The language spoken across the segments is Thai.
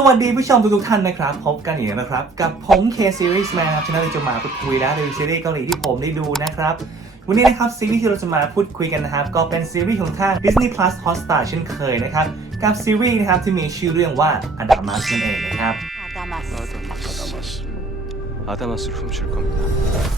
สวัสดีผู้ชมทุกๆท่านนะครับ พบกันอีกแล้วนะครับ กับผมเคซีรีส์แมนครับช anel จะมาพูดคุยแล้วในซีรีส์เกาหลีที่ผมได้ดูนะครับ วันนี้นะครับซีรีส์ที่เราจะมาพูดคุยกันนะครับ ก็เป็นซีรีส์ของทาง Disney Plus Hotstar เช่นเคยนะครับ กับซีรีส์นะครับที่มีชื่อเรื่องว่าอาดามัสนั่นเองนะครับ อาดามัสอาดามัสอาดามัสอาดามัสรุมชิลคอมิด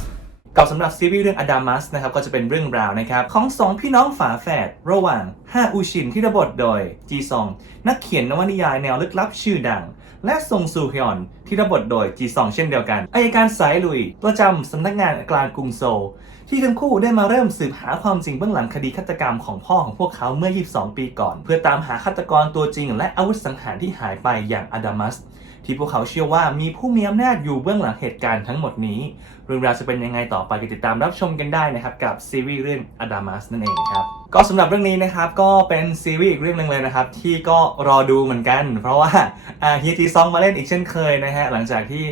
า กับสำหรับซีรีส์เรื่อง Adamas นะครับก็จะเป็นเรื่องราวนะครับของสองพี่น้องฝาแฝดระหว่างฮาอูชินที่รับทโดยจีซอง นักเขียนนวนิยายแนวลึกลับชื่อดัง และซงซูฮยอนที่รับทโดยจีซองเช่นเดียวกันอายการสายลุย ประจำสำนักงานกลางกรุงโซลที่ทั้งคู่ได้มาเริ่มสืบหาความจริงเบื้องหลังคดีฆาตกรรมของพ่อของพวกเขาเมื่อ 22 ปีก่อน เพื่อตามหาฆาตกรตัวจริง และอาวุธสังหารที่หายไปอย่างอดามัสที่พวกเขาเชื่อว่ามีผู้มีอำนาจอยู่เบื้องหลังเหตุการณ์ทั้งหมดนี้ รื่องราวจะเป็นยังไงต่อไปกติดตามรับชมกันได้นะครับกับซีรีส์เรื่อง Adamas นั่นเองครับก็สำหรับเรื่องนี้นะครับก็เป็นซีรีส์อีกเรื่องหนึ่งเลยนะครับที่ก็รอดูเหมือนกัน เพราะว่าเฮียทีซองมาเล่นอีกเช่นเคยนะฮะหลังจากที่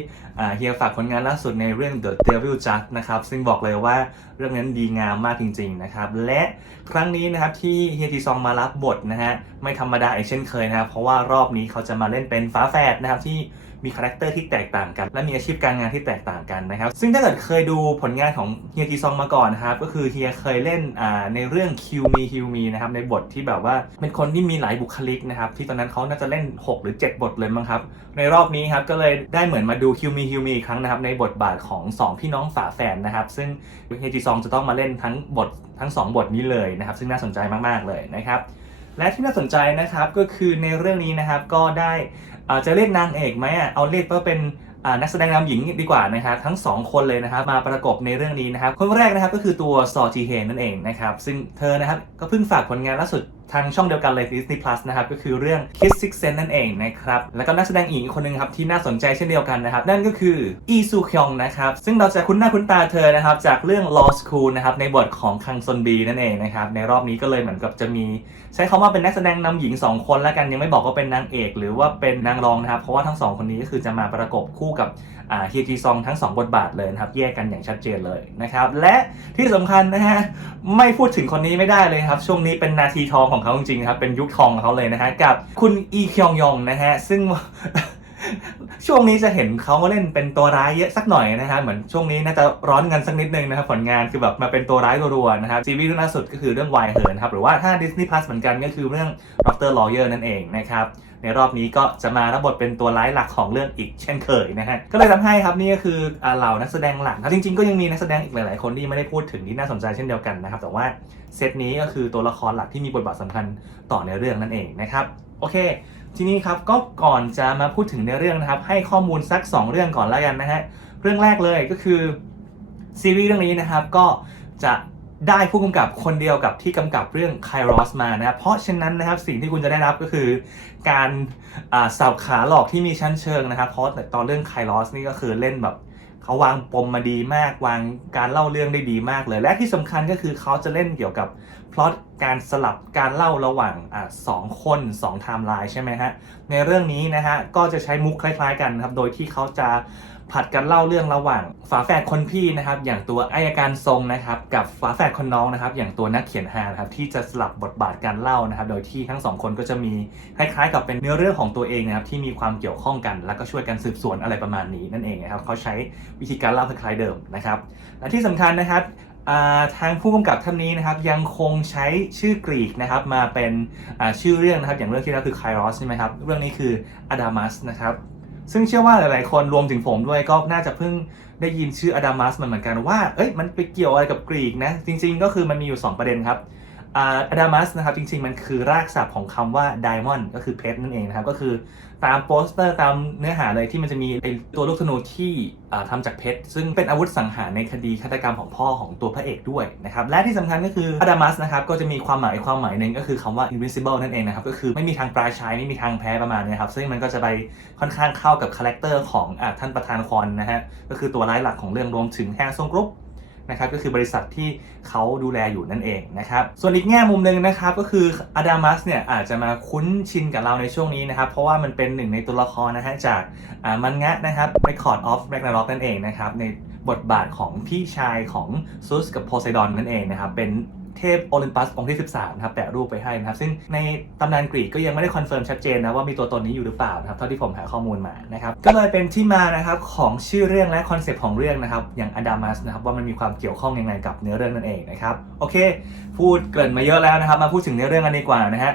เฮียฝากผลงานล่าสุดในเรื่อง The Devil Judge นะครับซึ่งบอกเลยว่าเรื่องนั้นดีงามมากจริงๆนะครับและครั้งนี้นะครับที่เฮียทีซองมารับบทนะฮะไม่ธรรมดาอีกเช่นเคยนะครับเพราะว่ารอบนี้เขาจะมาเล่นเป็นฝาแฝดนะครับที่ มีคาแรคเตอร์ที่แตกต่างกัน และมีอาชีพการงานที่แตกต่างกันนะครับ ซึ่งถ้าเกิดเคยดูผลงานของเฮียจีซองมาก่อนนะครับ ก็คือเฮียเคยเล่นอ่าในเรื่อง Kill Me Heal Me นะครับในบทที่แบบว่าเป็นคนที่มีหลายบุคลิกนะครับที่ตอนนั้นเขาน่าจะเล่น 6 หรือ 7 บทเลยมั้งครับ ในรอบนี้ครับก็เลยได้เหมือนมาดู Kill Me Heal Me อีกครั้งนะครับในบทบาทของ 2 พี่น้องฝาแฝดนะครับ ซึ่งเฮียจีซองจะต้องมาเล่นทั้งบททั้ง 2 บทนี้เลยนะครับ ซึ่งน่าสนใจมากๆเลยนะครับและที่น่าสนใจนะครับก็คือในเรื่องนี้นะครับก็ได้ จะเรียกนางเอกไหมเอาเรียกว่าเป็นนักแสดงนำหญิงดีกว่านะครับทั้งสองคนเลยนะครับมาประกบในเรื่องนี้นะครับคนแรกนะครับก็คือตัวซอจีเฮนนั่นเองนะครับซึ่งเธอนะครับก็เพิ่งฝากผลงานล่าสุด ทางช่องเดียวกันเลย Disney Plus นะครับ ก็คือเรื่อง Kiss Six Sense นั่นเองนะครับ แล้วก็นักแสดงอีกคนหนึงครับ ที่น่าสนใจเช่นเดียวกันนะครับ นั่นก็คืออีซูคยองนะครับ ซึ่งเราจะคุ้นหน้าคุ้นตาเธอนะครับ จากเรื่อง Law School นะครับ ในบทของคังซอนบีนั่นเองนะครับ ในรอบนี้ก็เลยเหมือนกับจะมี ใช้คำว่าเป็นนักแสดงนำหญิง 2 คนแล้วกันยังไม่บอกว่าเป็นนางเอก หรือว่าเป็นนางรองนะครับเพราะว่าทั้งสองคนนี้ก็คือจะมาประกบคู่กับ เฮียจีซองทั้ง 2 บทบาทเลยนะครับแยกกันอย่างชัดเจนเลยนะครับและที่สำคัญนะฮะไม่พูดถึงคนนี้ไม่ได้เลยครับ ช่วงนี้เป็นนาทีทองของเขาจริงๆครับเป็นยุคทองของเขาเลยนะฮะกับคุณอีคยองยองนะฮะซึ่งช่วงนี้จะเห็นเขามาเล่นเป็นตัวร้ายเยอะสักหน่อยนะฮะเหมือนช่วงนี้น่าจะร้อนเงินสักนิดนึงนะครับผลงานคือแบบมาเป็นตัวร้ายรัวๆนะครับซีรีส์ล่าสุดก็คือเรื่องวายเหินครับหรือว่าถ้า Disney Plus เหมือนกันก็คือเรื่อง Doctor Lawyer นั่นเองนะครับ ในรอบนี้ก็จะมารับบทเป็นตัวร้ายหลักของเรื่องอีกเช่นเคยนะฮะก็เลยทำให้ครับนี่ก็คือเหล่านักแสดงหลักจริงๆก็ยังมีนักแสดงอีกหลายๆคนที่ไม่ได้พูดถึงที่น่าสนใจเช่นเดียวกันนะครับแต่ว่าเซตนี้ก็คือตัวละครหลักที่มีบทบาทสำคัญต่อในเรื่องนั่นเองนะครับโอเค ทีนี้ครับก็ก่อนจะมาพูดถึงในเรื่องนะครับ ให้ข้อมูลสัก 2 เรื่องก่อนแล้วกันนะฮะเรื่องแรกเลยก็คือซีรีส์เรื่องนี้นะครับก็จะ ได้ผู้กำกับคนเดียวกับที่กำกับเรื่อง k a i r o s มานะครับ เพราะฉะนั้นนะครับสิ่งที่คุณจะได้รับก็คือการสับขาหลอกที่มีชั้นเชิงนะครับเพราะตอนเรื่อง k a i r o s นี่ก็คือเล่นแบบเขาวางปมมาดีมาก วางการเล่าเรื่องได้ดีมากเลย และที่สำคัญก็คือเขาจะเล่นเกี่ยวกับพล็อตการสลับการเล่าระหว่างอสองคนสองไทม์ไลน์ใช่ไหมฮะในเรื่องนี้นะฮะก็จะใช้มุกคล้าย ๆ กันครับโดยที่เขาจะ ผัดกันเล่าเรื่องระหว่างฝาแฝดคนพี่นะครับอย่างตัวอายการทรงนะครับกับฝาแฝดคนน้องนะครับอย่างตัวนักเขียนฮานะครับที่จะสลับบทบาทการเล่านะครับ โดยที่ทั้งสองคนก็จะมีคล้ายๆ กับเป็นเนื้อเรื่องของตัวเองนะครับที่มีความเกี่ยวข้องกัน แล้วก็ช่วยกันสืบสวนอะไรประมาณนี้นั่นเองนะครับเขาใช้วิธีการเล่าคล้ายๆเดิมนะครับและที่สำคัญนะครับทางผู้กำกับท่านนี้นะครับยังคงใช้ชื่อกรีกนะครับมาเป็นชื่อเรื่องนะครับอย่างเรื่องที่แล้วคือ Kairos ใช่ไหมครับเรื่องนี้คือ Adamas นะครับ ซึ่งเชื่อว่าหลายๆ คนรวมถึงผมด้วยก็น่าจะเพิ่งได้ยินชื่ออะดามันเหมือนกันว่าเอ้ยมันไปเกี่ยวอะไรกับกรีกนะจริง ๆ ก็คือมันมีอยู่ 2 ประเด็นครับอ่ามัสนะครับจริงๆ มันคือรากศัพท์ของคำว่าไดมอนด์ก็คือเพชรนั่นเองนะครับก็คือ ตามโปสเตอร์ตามเนื้อหาเลยที่มันจะมีไอตัวลูกธนูที่อ่าทำจากเพชร ซึ่งเป็นอาวุธสังหารในคดีฆาตกรรมของพ่อของตัวพระเอกด้วยนะครับ และที่สำคัญก็คืออดามัสนะครับก็จะมีความหมายความหมายหนึ่งก็คือคำว่า invincible นั่นเองนะครับ ก็คือไม่มีทางปราชัยไม่มีทางแพ้ประมาณนี้ครับ ซึ่งมันก็จะไปค่อนข้างเข้ากับคาแรคเตอร์ของอท่านประธานคอนนะฮะก็คือตัวร้ายหลักของเรื่องรวมถึงแฮงซงกรุ๊ป นะครับก็คือบริษัทที่เขาดูแลอยู่นั่นเองนะครับส่วนอีกแง่มุมหนึ่งนะครับก็คืออดามัสเนี่ยอาจจะมาคุ้นชินกับเราในช่วงนี้นะครับเพราะว่ามันเป็นหนึ่งในตัวละครนะฮะจากมันงะนะครับ Record of Ragnarok นั่นเองนะครับในบทบาทของพี่ชายของซูสกับโพไซดอนนั่นเองนะครับเป็น เทพโอลิมปัสองค์ที่ 13นะครับแปะรูปไปให้นะครับซึ่งในตำนานกรีกก็ยังไม่ได้คอนเฟิร์มชัดเจนนะว่ามีตัวตนนี้อยู่หรือเปล่านะครับเท่าที่ผมหาข้อมูลมานะครับก็เลยเป็นที่มานะครับของชื่อเรื่องและคอนเซปต์ของเรื่องนะครับอย่างอดามัสนะครับว่ามันมีความเกี่ยวข้องยังไงกับเนื้อเรื่องนั่นเองนะครับโอเค พูดเกริ่นมาเยอะแล้วนะครับมาพูดถึงเนื้อเรื่องกันดีกว่านะฮะ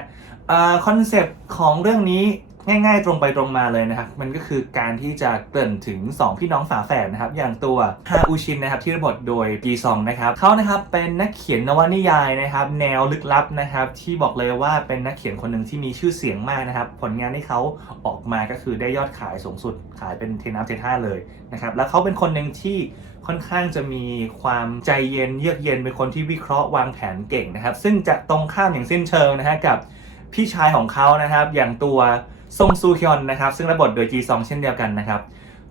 คอนเซปต์ของเรื่องนี้ ง่ายๆ ตรงไปตรงมาเลยนะครับ มันก็คือการที่จะเกริ่นถึง 2 พี่น้องฝาแฝดนะครับ อย่างตัวฮาอูชินนะครับที่รับบทโดยจีซองนะครับเขานะครับเป็นนักเขียนนวนิยายนะครับ แนวลึกลับนะครับที่บอกเลยว่าเป็นนักเขียนคนหนึ่งที่มีชื่อเสียงมากนะครับ ผลงานที่เขาออกมาก็คือได้ยอดขายสูงสุดขายเป็นเทน้ำเทท่าเลยนะครับแล้วเขาเป็นคนหนึ่งที่ค่อนข้างจะมีความใจเย็นเยือกเย็นเป็นคนที่วิเคราะห์วางแผนเก่งนะครับ ซึ่งจะตรงข้ามอย่างสิ้นเชิงนะฮะกับพี่ชายของเขานะครับ อย่างตัว ซงซูฮยอนนะครับซึ่งรับบทโดยจีซองเช่นเดียวกันนะครับ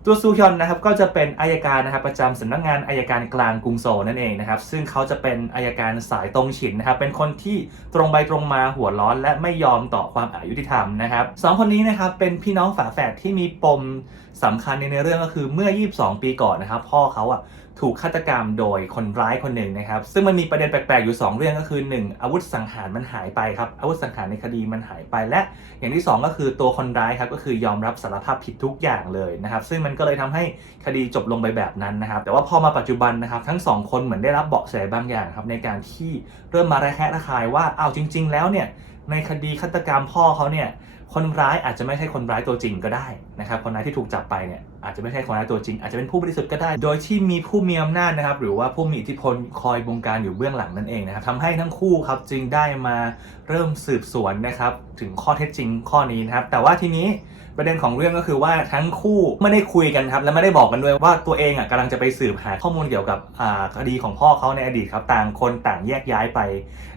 ตัวซูฮยอนนะครับก็จะเป็นอายการนะครับประจำสำนักงานอายการกลางกรุงโซลนั่นเองนะครับซึ่งเขาจะเป็นอายการสายตรงฉินนะครับเป็นคนที่ตรงไปตรงมาหัวร้อนและไม่ยอมต่อความอายุติธรรมนะครับสองคนนี้นะครับเป็นพี่น้องฝาแฝดที่มีปมสำคัญในเรื่องก็คือเมื่อ 22 ปีก่อนนะครับพ่อเขาอะ ถูกฆาตกรรมโดยคนร้ายคนหนึ่งนะครับ ซึ่งมันมีประเด็นแปลกๆอยู่ 2 เรื่องก็คือ 1 อาวุธสังหารมันหายไปครับอาวุธสังหารในคดีมันหายไปและ อย่างที่ 2 ก็คือตัวคนร้ายครับก็คือยอมรับสารภาพผิดทุกอย่างเลยนะครับ ซึ่งมันก็เลยทำให้คดีจบลงไปแบบนั้นนะครับ แต่ว่าพอมาปัจจุบันนะครับ ทั้งสองคนเหมือนได้รับเบาะแสบางอย่างครับในการที่เริ่มมาระแคะระคายว่าอ้าวจริง ๆ แล้วเนี่ยในคดีฆาตกรรมพ่อเขาเนี่ย คนร้ายอาจจะไม่ใช่คนร้ายตัวจริงก็ได้นะครับ คนร้ายที่ถูกจับไปเนี่ยอาจจะไม่ใช่คนร้ายตัวจริง อาจจะเป็นผู้บริสุทธิ์ก็ได้ โดยที่มีผู้มีอำนาจนะครับ หรือว่าผู้มีอิทธิพลคอยบงการอยู่เบื้องหลังนั่นเองนะครับทำให้ทั้งคู่ครับจึงได้มาเริ่มสืบสวนนะครับ ถึงข้อเท็จจริงข้อนี้นะครับ แต่ว่าทีนี้ ประเด็นของเรื่องก็คือว่าทั้งคู่ไม่ได้คุยกันครับและไม่ได้บอกกันด้วยว่าตัวเองอะกำลังจะไปสืบหาข้อมูลเกี่ยวกับอ่าคดีของพ่อเขาในอดีตครับต่างคนต่างแยกย้ายไป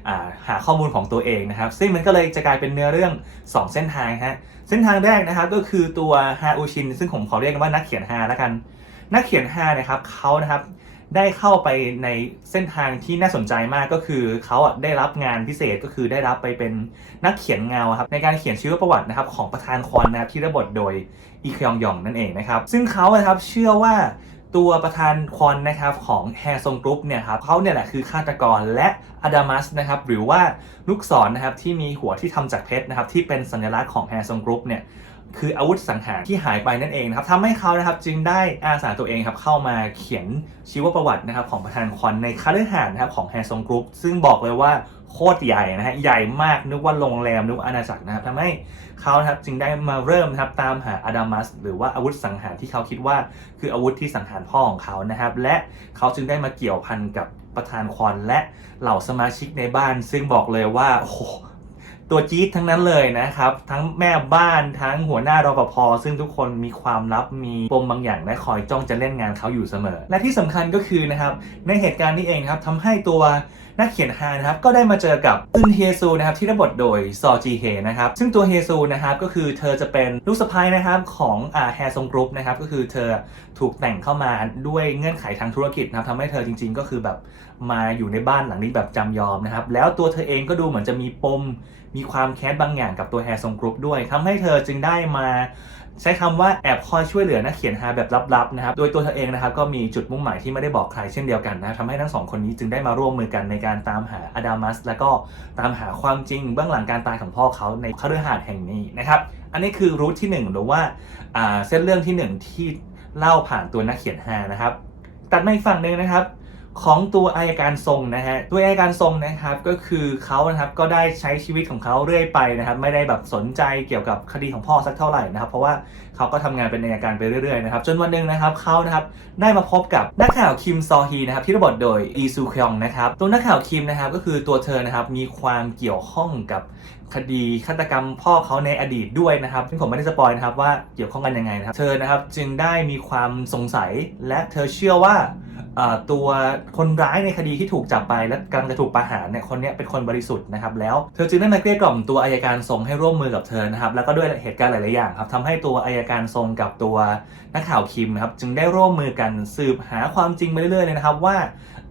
อ่าหาข้อมูลของตัวเองนะครับ ซึ่งมันก็เลยจะกลายเป็นเนื้อเรื่อง 2 เส้นทางฮะเส้นทางแรกนะครับก็คือตัวฮาอูชิน ซึ่งผมขอเรียกกันว่านักเขียนฮาแล้วกัน นักเขียนฮานะครับเขานะครับ ได้เข้าไปในเส้นทางที่น่าสนใจมากก็คือเขาอะได้รับงานพิเศษก็คือได้รับไปเป็นนักเขียนเงาครับในการเขียนชีวประวัตินะครับของประธานคอนนะครับที่รับบทโดยอีคยองยองนั่นเองนะครับซึ่งเขานะครับเชื่อว่าตัวประธานคอนนะครับของแฮซงกรุ๊ปเนี่ยครับเขาเนี่ยแหละคือฆาตกรและอดามัสนะครับหรือว่าลูกศรนนะครับที่มีหัวที่ทำจากเพชรนะครับที่เป็นสัญลักษณ์ของแฮซงกรุ๊ปเนี่ย คืออาวุธสังหารที่หายไปนั่นเองนะครับทำให้เขานะครับจึงได้อาสาตัวเองครับเข้ามาเขียนชีวประวัตินะครับของประธานคอนในคาลือหานนะครับของแฮซงกรุ๊ปซึ่งบอกเลยว่าโคตรใหญ่นะฮะใหญ่มากนึกว่าโรงแรมนึกว่าอาณาจักรนะครับทำให้เขาครับจึงได้มาเริ่มนะครับตามหาอาดามัส หรือว่าอาวุธสังหารที่เขาคิดว่า คืออาวุธที่สังหารพ่อของเขานะครับ และเขาจึงได้มาเกี่ยวพันกับประธานคอนและเหล่าสมาชิกในบ้าน ซึ่งบอกเลยว่าโอ้ ตัวจี๊ดทั้งนั้นเลยนะครับ ทั้งแม่บ้านทั้งหัวหน้ารปภซึ่งทุกคนมีความลับมีปมบางอย่างและคอยจ้องจะเล่นงานเขาอยู่เสมอ และที่สำคัญก็คือนะครับในเหตุการณ์นี้เองครับทำให้ตัวนักเขียนฮานะครับก็ได้มาเจอกับอึนเฮซูนะครับที่รับบทโดยซอจีเฮนะครับซึ่งตัวเฮซูนะครับก็คือเธอจะเป็นลูกสะใภ้นะครับของอ่าแฮซงกรุ๊ปนะครับก็คือเธอถูกแต่งเข้ามาด้วยเงื่อนไขทางธุรกิจนะครับทำให้เธอจริง ๆ ก็คือแบบ มาอยู่ในบ้านหลังนี้แบบจำยอมนะครับ แล้วตัวเธอเองก็ดูเหมือนจะมีปม มีความแค้นบางอย่างกับตัวแฮซงกรุ๊ปด้วยทำให้เธอจึงได้มาใช้คำว่าแอบคอยช่วยเหลือนักเขียนฮาแบบลับๆนะครับ โดยตัวเธอเองนะครับก็มีจุดมุ่งหมายที่ไม่ได้บอกใครเช่นเดียวกันนะทำให้ทั้งสองคนนี้จึงได้มาร่วมมือกันในการตามหาอดามัส และก็ตามหาความจริงเบื้องหลังการตายของพ่อเขาในคฤหาสน์แห่งนี้นะครับ อันนี้คือรูทที่1หรือว่าอ่าเส้นเรื่องที่ 1 ที่เล่าผ่านตัวนักเขียนฮานะครับ ตัดมาอีกฝั่งหนึ่งนะครับ ของตัวอายการทรงนะฮะตัวอายการทรงนะครับก็คือเขานะครับก็ได้ใช้ชีวิตของเขาเรื่อยไปนะครับไม่ได้แบบสนใจเกี่ยวกับคดีของพ่อสักเท่าไหร่นะครับเพราะว่าเขาก็ทำงานเป็นอายการไปเรื่อยๆนะครับจนวันหนึ่งนะครับเขานะครับได้มาพบกับนักข่าวคิมซอฮีนะครับที่รับบทโดยอีซูคยองนะครับตัวนักข่าวคิมนะครับก็คือตัวเธอนะครับมีความเกี่ยวข้องกับคดีฆาตกรรมพ่อเขาในอดีตด้วยนะครับซึ่งผมไม่ได้สปอยนะครับว่าเกี่ยวข้องกันยังไงนะครับ เธอนะครับจึงได้มีความสงสัยและเธอเชื่อว่าตัวคนร้ายในคดีที่ถูกจับไปและกำลังจะถูกประหารเนี่ยคนนี้เป็นคนบริสุทธิ์นะครับแล้วเธอจึงได้มาเกลี้ยกล่อมตัวอายการทรงให้ร่วมมือกับเธอนะครับแล้วก็ด้วยเหตุการณ์หลาย ๆ อย่างครับทำให้ตัวอายการทรงกับตัวนักข่าวคิมนะครับจึงได้ร่วมมือกันสืบหาความจริงไปเรื่อย ๆ เลยนะครับว่า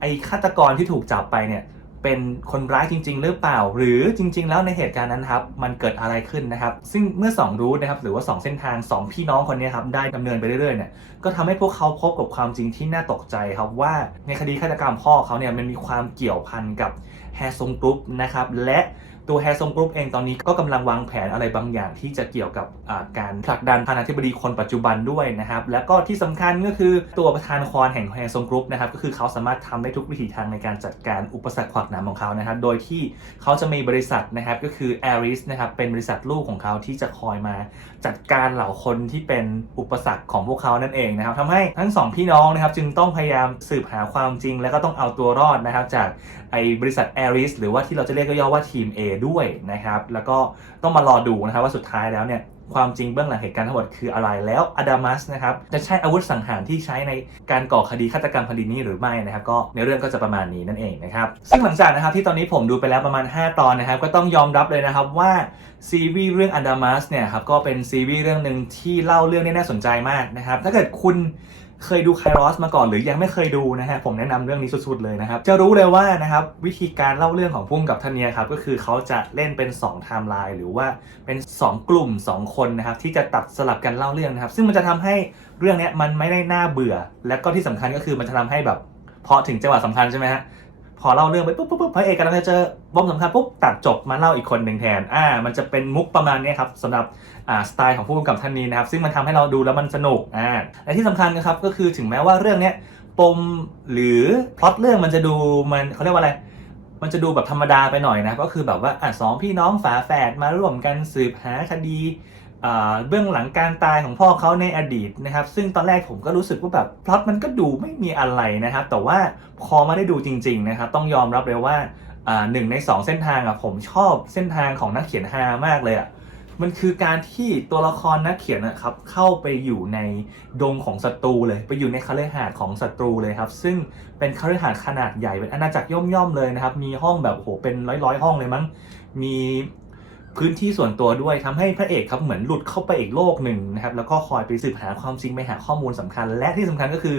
ไอ้ฆาตกรที่ถูกจับไปเนี่ย เป็นคนร้ายจริง ๆ หรือเปล่า หรือจริง ๆ แล้วในเหตุการณ์นั้นครับมันเกิดอะไรขึ้นนะครับ ซึ่งเมื่อ 2 รูทนะครับหรือว่า 2 เส้นทาง 2 พี่น้องคนนี้ครับได้ดำเนินไปเรื่อยๆเนี่ยก็ทำให้พวกเขาพบกับความจริงที่น่าตกใจครับว่าในคดีฆาตกรรมพ่อเขาเนี่ยมันมีความเกี่ยวพันกับแฮซงกรุ๊ปนะครับและ ตัวแฮซงกรุ๊ปเองตอนนี้ก็กำลังวางแผนอะไรบางอย่างที่จะเกี่ยวกับการผลักดันประธานาธิบดีคนปัจจุบันด้วยนะครับ แล้วก็ที่สำคัญก็คือตัวประธานควอนแห่งแฮซงกรุ๊ปนะครับก็คือเขาสามารถทำได้ทุกวิถีทางในการจัดการอุปสรรคขวากหนามของเขานะครับ โดยที่เขาจะมีบริษัทนะครับก็คือ Aris นะครับเป็นบริษัทลูกของเขาที่จะคอยมาจัดการเหล่าคนที่เป็นอุปสรรคของพวกเขานั่นเองนะครับทำให้ทั้งสองพี่น้องนะครับจึงต้องพยายามสืบหาความจริง แล้วก็ต้องเอาตัวรอดนะครับจากไอ้บริษัท Aris หรือว่าที่เราจะเรียกย่อว่าทีม A ด้วยนะครับ แล้วก็ต้องมารอดูนะครับว่าสุดท้ายแล้วเนี่ยความจริงเบื้องหลังเหตุการณ์ทั้งหมดคืออะไรแล้วอดามัสนะครับจะใช้อาวุธสังหารที่ใช้ในการก่อคดีฆาตกรรมคดีนี้หรือไม่นะครับก็ในเรื่องก็จะประมาณนี้นั่นเองนะครับซึ่งหลังจากนะครับที่ตอนนี้ผมดูไปแล้วประมาณ 5 ตอนนะครับก็ต้องยอมรับเลยนะครับว่าซีรีส์เรื่องอดามัสเนี่ยครับก็เป็นซีรีส์เรื่องหนึ่งที่เล่าเรื่องได้น่าสนใจมากนะครับถ้าเกิดคุณ เคยดูไคลอสมาก่อนหรือยังไม่เคยดูนะฮะผมแนะนำเรื่องนี้สุดๆเลยนะครับจะรู้เลยว่านะครับวิธีการเล่าเรื่องของพุ่มกับท่านเนียครับก็คือเขาจะเล่นเป็น2ไทม์ไลน์หรือว่าเป็น 2 กลุ่ม 2 คนนะครับที่จะตัดสลับกันเล่าเรื่องนะครับซึ่งมันจะทำให้เรื่องนี้มันไม่ได้น่าเบื่อ และก็ที่สำคัญก็คือมันจะทำให้แบบพอถึงจังหวะสำคัญใช่ไหมฮะ พอเล่าเรื่องไปปุ๊บปุ๊บปุ๊บพระเอกกำลังจะเจอบอมสำคัญปุ๊บตัดจบมาเล่าอีกคนหนึ่งแทนอ่ามันจะเป็นมุกประมาณนี้ครับสำหรับอ่าสไตล์ของผู้กำกับท่านนี้นะครับ ซึ่งมันทำให้เราดูแล้วมันสนุกอ่าและที่สำคัญนะครับก็คือถึงแม้ว่าเรื่องเนี้ยปมหรือพล็อตเรื่องมันจะดูมันเขาเรียกว่าอะไรมันจะดูแบบธรรมดาไปหน่อยนะก็คือแบบว่าอะสองพี่น้องฝาแฝดมาร่วมกันสืบหาคดี เบื้องหลังการตายของพ่อเขาในอดีตนะครับ ซึ่งตอนแรกผมก็รู้สึกว่าแบบพล็อตมันก็ดูไม่มีอะไรนะครับ แต่ว่าพอมาได้ดูจริง ๆ นะครับ ต้องยอมรับเลยว่าหนึ่งในสองเส้นทางอะผมชอบเส้นทางของนักเขียนฮามากเลยอะมันคือการที่ตัวละครนักเขียนนะครับเข้าไปอยู่ในดงของศัตรูเลย ไปอยู่ในคาฤหาสน์ของศัตรูเลยครับ ซึ่งเป็นคาฤหาสน์ขนาดใหญ่เป็นอาณาจักรย่อมๆเลยนะครับ มีห้องแบบโอ้โหเป็นร้อยๆ ห้องเลยมั้งมี พื้นที่ส่วนตัวด้วยทำให้พระเอกครับเหมือนหลุดเข้าไปอีกโลกหนึ่งนะครับแล้วก็คอยไปสืบหาความจริงไปหาข้อมูลสำคัญ และที่สำคัญก็คือ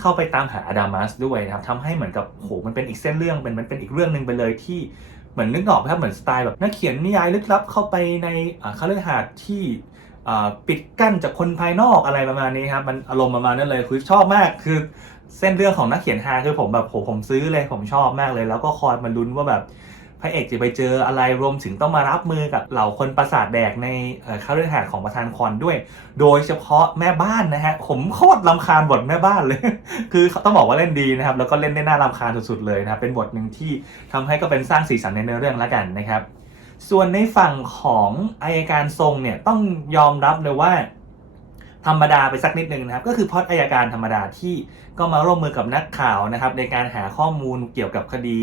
เข้าไปตามหาอดามัสด้วยนะครับทำให้เหมือนกับโหมันเป็นอีกเส้นเรื่องเป็นมันเป็นอีกเรื่องหนึ่งไปเลยที่เหมือนนึกออกครับเหมือนสไตล์แบบนักเขียนนิยายลึกลับเข้าไปในอ่าคาฤหาสน์ที่ปิดกั้นจากคนภายนอกอะไรประมาณนี้ครับมันอารมณ์ประมาณนั้นเลยคือชอบมากคือเส้นเรื่องของนักเขียนฮาคือผมแบบโหผมซื้อเลยผมชอบมากเลย แล้วก็คอยมาลุ้นว่าแบบ ระเอกจะไปเจออะไรรวมถึงต้องมารับมือกับเหล่าคนประสาทแดกในเอ่อคาฤหาดของประธานคอนด้วย โดยเฉพาะแม่บ้านนะฮะผมโคตรลำคาญบทแม่บ้านเลย คือต้องบอกว่าเล่นดีนะครับแล้วก็เล่นได้น่ารำคาญสุดๆเลยนะครับเป็นบทหนึ่งที่ทำให้ก็เป็นสร้างสีสันในเนื้อเรื่องแล้วกันนะครับ ส่วนในฝั่งของอายการทรงเนี่ยต้องยอมรับเลยว่า ธรรมดาไปสักนิดหนึ่งนะครับ ก็คือพอดอายการธรรมดาที่ก็มาร่วมมือกับนักข่าวนะครับ ในการหาข้อมูลเกี่ยวกับคดี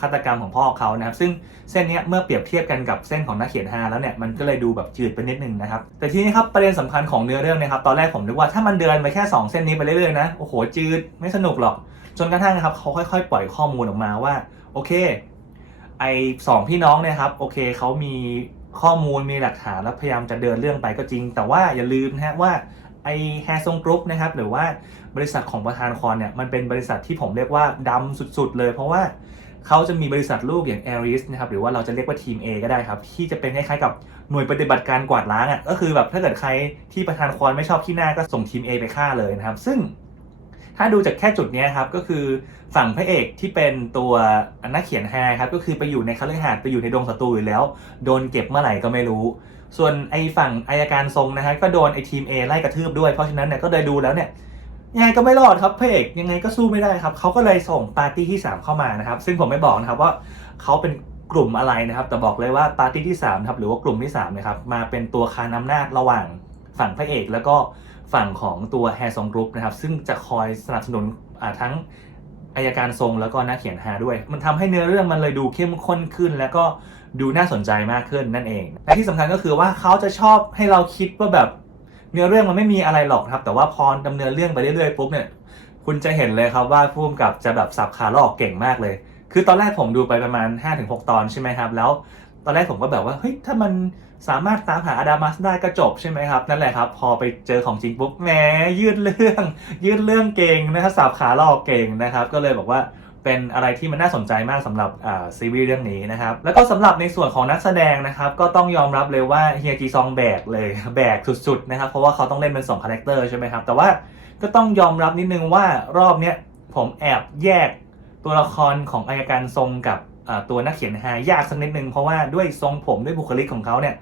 ฆาตกรรมของพ่อเขานะครับ ซึ่งเส้นนี้เมื่อเปรียบเทียบกันกับเส้นของนักเขียนฮาแล้วเนี่ยมันก็เลยดูแบบจืดไปนิดนึงนะครับ แต่ทีนี้ครับประเด็นสำคัญของเนื้อเรื่องนะครับตอนแรกผมนึกว่าถ้ามันเดินไปแค่ 2 เส้นนี้ไปเรื่อยๆนะโอ้โหจืดไม่สนุกหรอก จนกระทั่งนะครับเขาค่อยๆ ปล่อยข้อมูลออกมาว่าโอเคไอ้สองพี่น้องเนี่ยครับโอเคเขามีข้อมูลมีหลักฐานแล้วพยายามจะเดินเรื่องไปก็จริง แต่ว่าอย่าลืมนะฮะว่า ไอแฮซงกรุ๊ปนะครับหรือว่าบริษัทของประธานคอนเนี่ยมันเป็นบริษัทที่ผมเรียกว่าดำสุดๆ เลย เพราะว่าเขาจะมีบริษัทลูกอย่าง a อริสนะครับหรือว่าเราจะเรียกว่าทีม A ก็ได้ครับ ที่จะเป็นคล้ายๆกับหน่วยปฏิบัติการกวาดล้างอะก็คือแบบถ้าเกิดใครที่ประธานคอนไม่ชอบที่หน้าก็ส่งทีม A ไปฆ่าเลยนะครับซึ่ง ถ้าดูจากแค่จุดนี้ครับก็คือฝั่งพระเอกที่เป็นตัวนักเขียนแฮครับก็คือไปอยู่ในคาฤหาสน์ไปอยู่ในดงศัตรูอยู่แล้ว โดนเก็บเมื่อไหร่ก็ไม่รู้ ส่วนไอ้ฝั่งอายการทรงนะฮะก็โดนไอ้ทีม A ไล่กระทืบด้วยเพราะฉะนั้นเนี่ยก็เลยดูแล้วเนี่ยยังไงก็ไม่รอดครับพระเอกยังไงก็สู้ไม่ได้ครับเขาก็เลยส่งปาร์ตี้ที่ 3 เข้ามานะครับ ซึ่งผมไม่บอกนะครับว่าเขาเป็นกลุ่มอะไรนะครับ แต่บอกเลยว่าปาร์ตี้ที่3ครับหรือว่ากลุ่มที่3นะครับมาเป็นตัวคานอำนาจระหว่างฝั่งพระเอกแล้วก็ ฝั่งของตัวแฮซองกรุ๊ปนะครับซึ่งจะคอยสนับสนุนทั้งอายการทรงแล้วก็นักเขียนฮาด้วย มันทำให้เนื้อเรื่องมันเลยดูเข้มข้นขึ้น แล้วก็ดูน่าสนใจมากขึ้นนั่นเองและที่สำคัญก็คือว่าเขาจะชอบให้เราคิดว่าแบบเนื้อเรื่องมันไม่มีอะไรหรอกครับ แต่ว่าพอดำเนินเรื่องไปเรื่อยๆปุ๊บเนี่ยคุณจะเห็นเลยครับว่าผู้กำกับจะแบบสับขาหลอกเก่งมากเลย คือตอนแรกผมดูไปประมาณ 5-6 ตอนใช่ไหมครับ แล้ว ตอนแรกผมก็แบบว่าเฮ้ยถ้ามัน สามารถตามหาอดามัสได้ก็จบใช่ไหมครับ นั่นแหละครับ พอไปเจอของจริงปุ๊บแหมยืดเรื่อง ยืดเรื่องเก่งนะครับสับขาหลอกเก่งนะครับ ก็เลยบอกว่าเป็นอะไรที่มันน่าสนใจมากสำหรับซีรีส์เรื่องนี้นะครับ แล้วก็สำหรับในส่วนของนักแสดงนะครับ ก็ต้องยอมรับเลยว่าเฮียจีซองแบกเลยแบกสุดๆนะครับ เพราะว่าเขาต้องเล่นเป็น2คาแรคเตอร์ใช่ไหมครับ แต่ว่าก็ต้องยอมรับนิดนึงว่ารอบเนี้ยผมแอบแยกตัวละครของอายการทรงกับ ตัวนักเขียนฮายากสักนิดนึงเพราะว่าด้วยทรงผมด้วยบุคลิกของเขาเนี่ย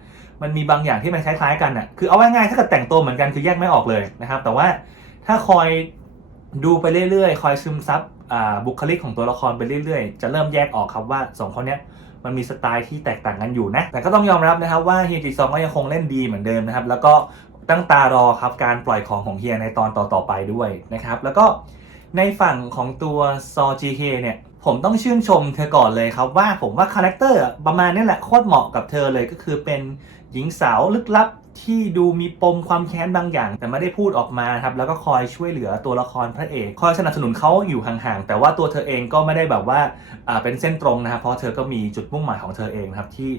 มันมีบางอย่างที่มันคล้ายๆกันอะคือเอาง่ายๆถ้าเกิดแต่งตัวเหมือนกันคือแยกไม่ออกเลยนะครับ แต่ว่าถ้าคอยดูไปเรื่อยๆ คอยซึมซับบุคลิกของตัวละครไปเรื่อยๆ จะเริ่มแยกออกครับว่าสองคนเนี้ยมันมีสไตล์ที่แตกต่างกันอยู่นะ แต่ก็ต้องยอมรับนะครับว่าเฮียจิซองก็ยังคงเล่นดีเหมือนเดิมนะครับ แล้วก็ตั้งตารอครับการปล่อยของของเฮียในตอนต่อๆไปด้วยนะครับ แล้วก็ในฝั่งของตัวซอจีเฮเนี่ย ผมต้องชื่นชมเธอก่อนเลยครับว่าผมว่าคาแรคเตอร์ประมาณนี้แหละโคตรเหมาะกับเธอเลยก็คือเป็นหญิงสาวลึกลับที่ดูมีปมความแค้นบางอย่าง แต่ไม่ได้พูดออกมาครับแล้วก็คอยช่วยเหลือตัวละครพระเอกคอยสนับสนุนเขาอยู่ห่างๆแต่ว่าตัวเธอเองก็ไม่ได้แบบว่าเป็นเส้นตรงนะครับเพราะเธอก็มีจุดมุ่งหมายของเธอเองครับที่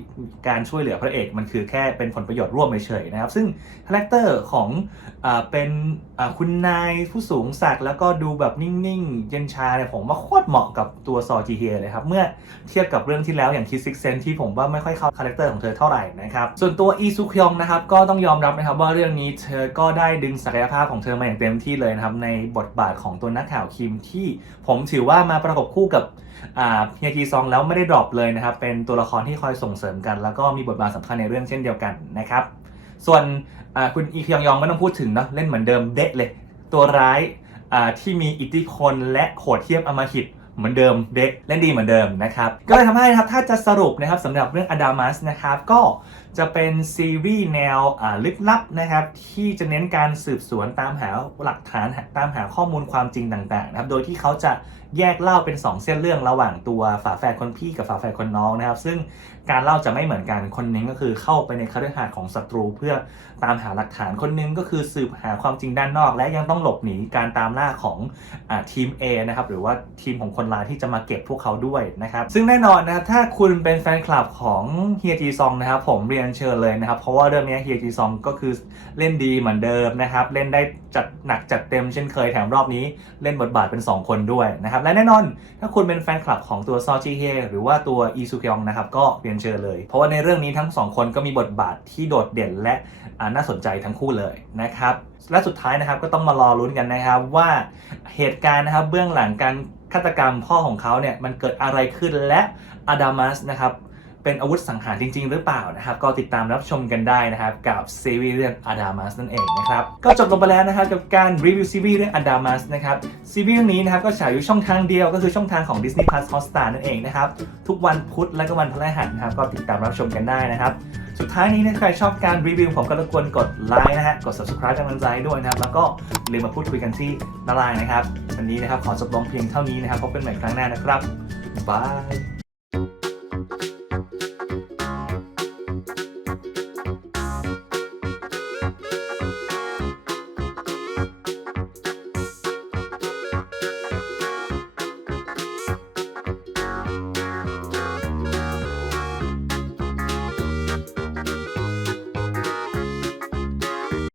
การช่วยเหลือพระเอกมันคือแค่เป็นผลประโยชน์ร่วมเฉยๆนะครับ ซึ่งคาแรคเตอร์ของอเป็นคุณนายผู้สูงศักดิ์แล้วก็ดูแบบนิ่งๆ เย็นชาเนี่ยผมว่าโคตรเหมาะกับตัวซอจีเฮเลยครับ เมื่อเทียบกับเรื่องที่แล้วอย่างคิดซิกเซนที่ผมว่าไม่ค่อยเข้าคาแรคเตอร์ของเธอเท่าไหร่นะครับ ส่วนตัวอีซุคยองนะครับ ก็ต้องยอมรับนะครับว่าเรื่องนี้เธอก็ได้ดึงศักยภาพของเธอมาอย่างเต็มที่เลยนะครับ ในบทบาทของตัวนักข่าวคิมที่ผมถือว่ามาประกบคู่กับเฮียจีซองแล้วไม่ได้ดรอปเลยนะครับเป็นตัวละครที่คอยส่งเสริมกัน แล้วก็มีบทบาทสำคัญในเรื่องเช่นเดียวกันนะครับ ส่วนคุณอีคยองยองไม่ต้องพูดถึงเนาะเล่นเหมือนเดิมเด็ดเลย ตัวร้ายที่มีอิทธิพลและโหดเทียมอมหิตเหมือนเดิมเด็กเล่นดีเหมือนเดิมนะครับ ก็เลยทำให้นะครับถ้าจะสรุปนะครับสำหรับเรื่องอดามัสนะครับก็ จะเป็นซีรีส์แนวลึกลับนะครับ ที่จะเน้นการสืบสวนตามหาหลักฐานตามหาข้อมูลความจริงต่างๆนะครับ โดยที่เขาจะแยกเล่าเป็น 2 เส้นเรื่องระหว่างตัวฝาแฝดคนพี่กับฝาแฝดคนน้องนะครับ ซึ่งการเล่าจะไม่เหมือนกันคนหนึงก็คือเข้าไปในคฤหาสน์ของศัตรู เพื่อตามหาหลักฐานคนหนึงก็คือสืบหาความจริงด้านนอก และยังต้องหลบหนีการตามล่าของอทีม A นะครับหรือว่าทีมของคนร้ายที่จะมาเก็บพวกเขาด้วยนะครับ ซึ่งแน่นอนนะครับถ้าคุณเป็นแฟนคลับของเฮียจีซองนะครับผมเรียนเชิญเลยนะครับ เพราะว่าเรื่องนี้เฮียจีซองก็คือเล่นดีเหมือนเดิมนะครับ เล่นได้จัดหนักจัดเต็มเช่นเคยแถมรอบนี้เล่นบทบาทเป็น 2 คนด้วยนะครับ และแน่นอนถ้าคุณเป็นแฟนคลับของตัวซอจีเฮหรือว่าตัวอีซูเคยองนะครับก็เรียนเชิญเลย เพราะว่าในเรื่องนี้ทั้งสองคนก็มีบทบาทที่โดดเด่นและน่าสนใจทั้งคู่เลยนะครับและสุดท้ายนะครับก็ต้องมารอลุ้นกันนะครับว่าเหตุการณ์นะครับเบื้องหลังการฆาตกรรมพ่อของเขาเนี่ยมันเกิดอะไรขึ้นและอดามัสนะครับ เป็นอาวุธสังหารจริง ๆ หรือเปล่านะครับ ก็ติดตามรับชมกันได้นะครับ กับซีรีส์เรื่องอดามัสนั่นเองนะครับ ก็จบลงไปแล้วนะครับกับการรีวิวซีรีส์เรื่องอดามัสนะครับซีรีส์เรื่องนี้นะครับก็ฉายอยู่ช่องทางเดียวก็คือช่องทางของ Disney Plus Hotstar นั่นเองนะครับทุกวันพุธและก็วันพฤหัสนะครับก็ติดตามรับชมกันได้นะครับสุดท้ายนี้นะใครชอบการรีวิวผมก็รบกวนกดไลค์นะฮะ กด subscribe กำลังใจด้วยนะครับ แล้วก็ลืมมาพูดคุยกันที่นาไลน์นะครับ วันนี้นะครับ ขอจบลงเพียงเท่านี้นะครับ พบกันใหม่ครั้งหน้านะครับ บาย